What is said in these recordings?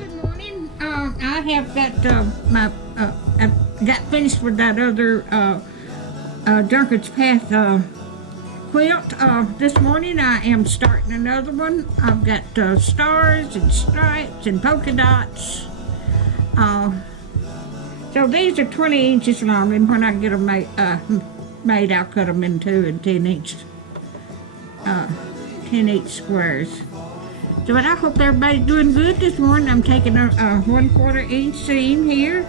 Good morning. I have got I got finished with that other Drunkard's Path quilt. This morning I am starting another one. I've got stars and stripes and polka dots. So these are 20 inches long, and when I get them made, I'll cut them into 10 inch squares. So, but I hope everybody's doing good this morning. I'm taking a 1/4 inch seam here.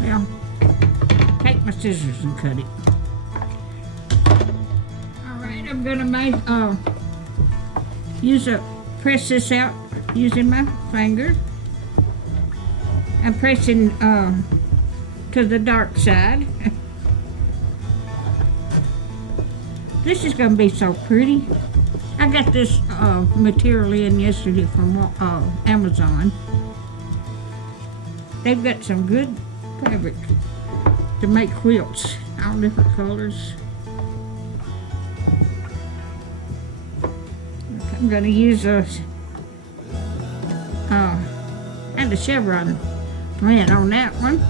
Well, take my scissors and cut it. All right, I'm gonna press this out using my finger. I'm pressing to the dark side. This is gonna be so pretty. I got this material in yesterday from Amazon. They've got some good fabric to make quilts, all different colors. I'm going to use a chevron print on that one.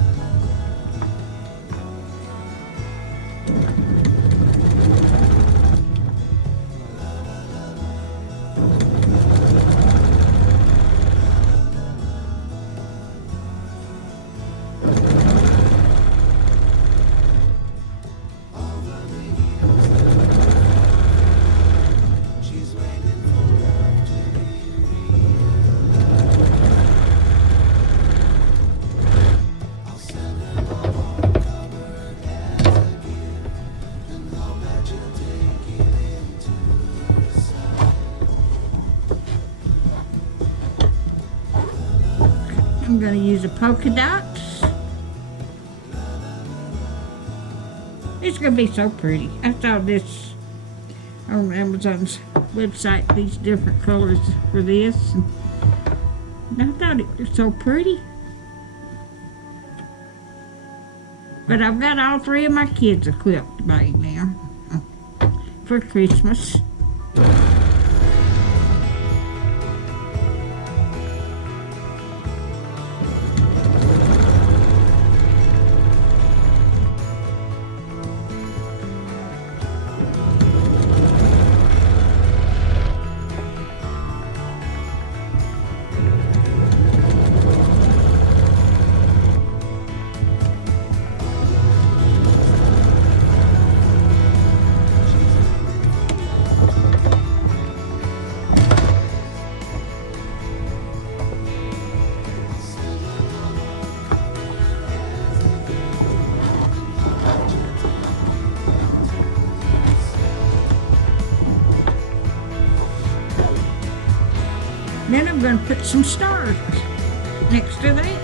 I'm going to use a polka dot. It's going to be so pretty. I saw this on Amazon's website, these different colors for this. And I thought it was so pretty. But I've got all 3 of my kids a quilt made now for Christmas. Then I'm going to put some stars next to that.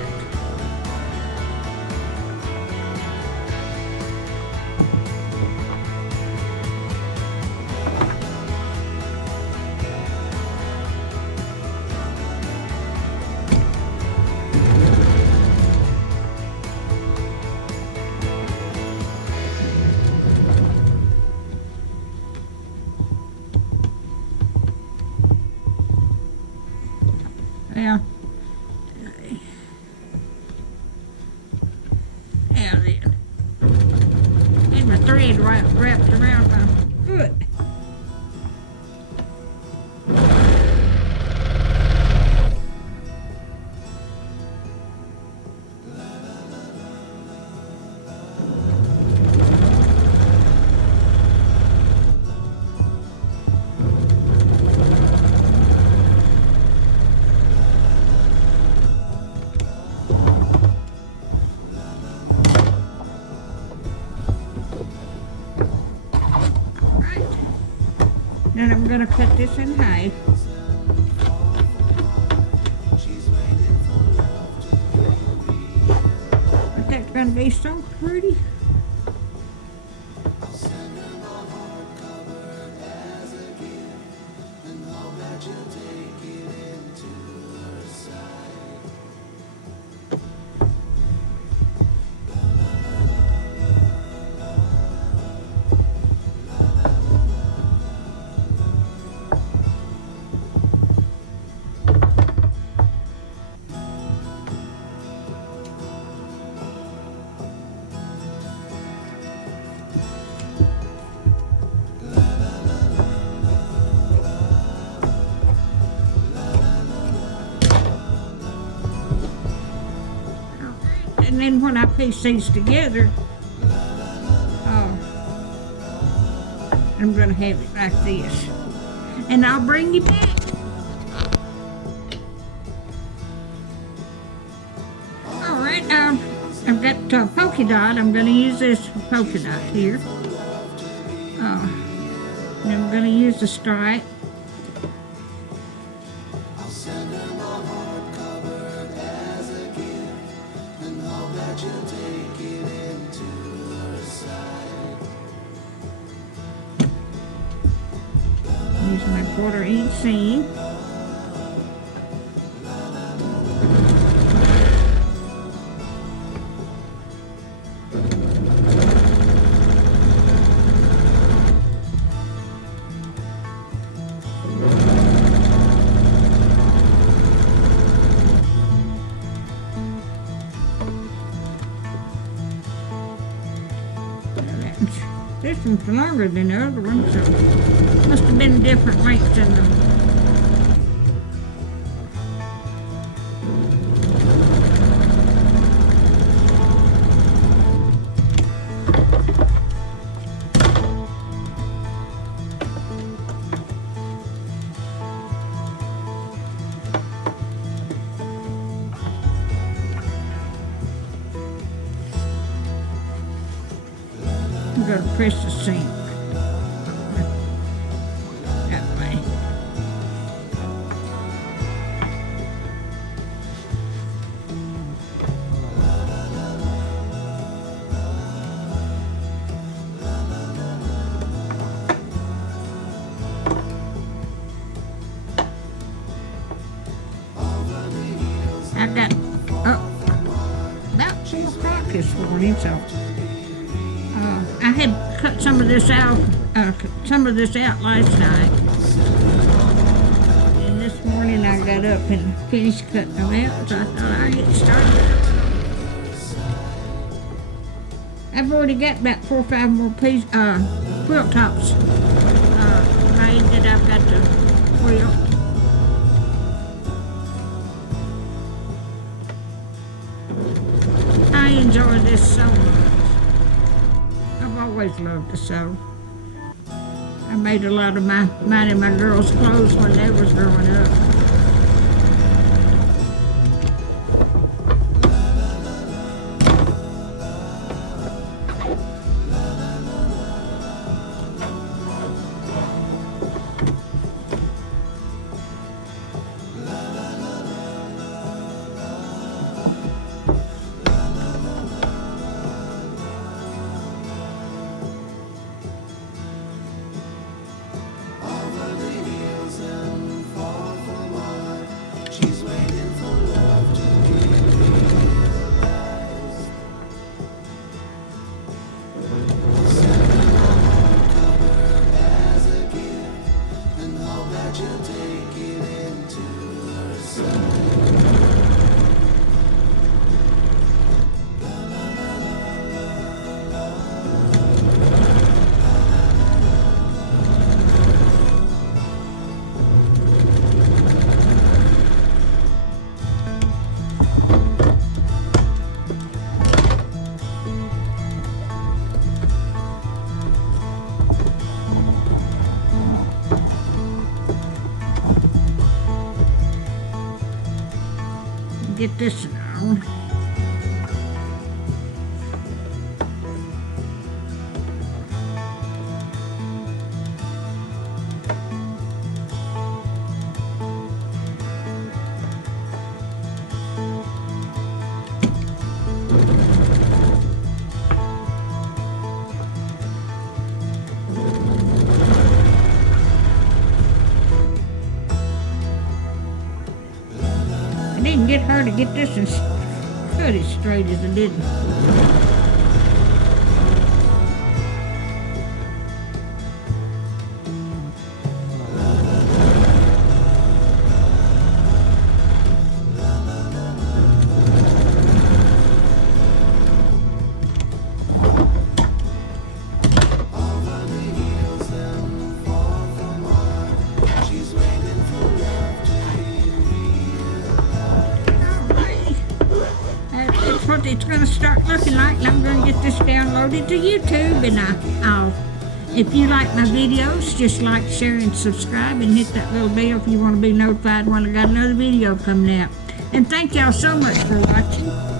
Well, now then, and my thread wrapped around my foot. And I'm going to cut this in half. gonna be so pretty. And then when I piece these together, I'm gonna have it like this. And I'll bring you back. All right, I've got polka dot. I'm gonna use this polka dot here. And I'm gonna use the stripe. Use my 1/4" seam. This one's longer than the other one, so must have been different lengths in them. I'm going to press the seam that way. I got about 4 o'clock this morning, so I had cut some of this out last night, and this morning I got up and finished cutting them out, so I thought I'd get started. I've already got about 4 or 5 more quilt tops made that I've got to quilt. I enjoy this so much. I've always loved to sew. I made a lot of mine and my girls' clothes when they was growing up. Get this on. get her to get this and cut it straight as it didn't. What it's going to start looking like, and I'm going to get this downloaded to YouTube. And I'll, if you like my videos, just like, share, and subscribe, and hit that little bell if you want to be notified when I got another video coming out. And thank y'all so much for watching.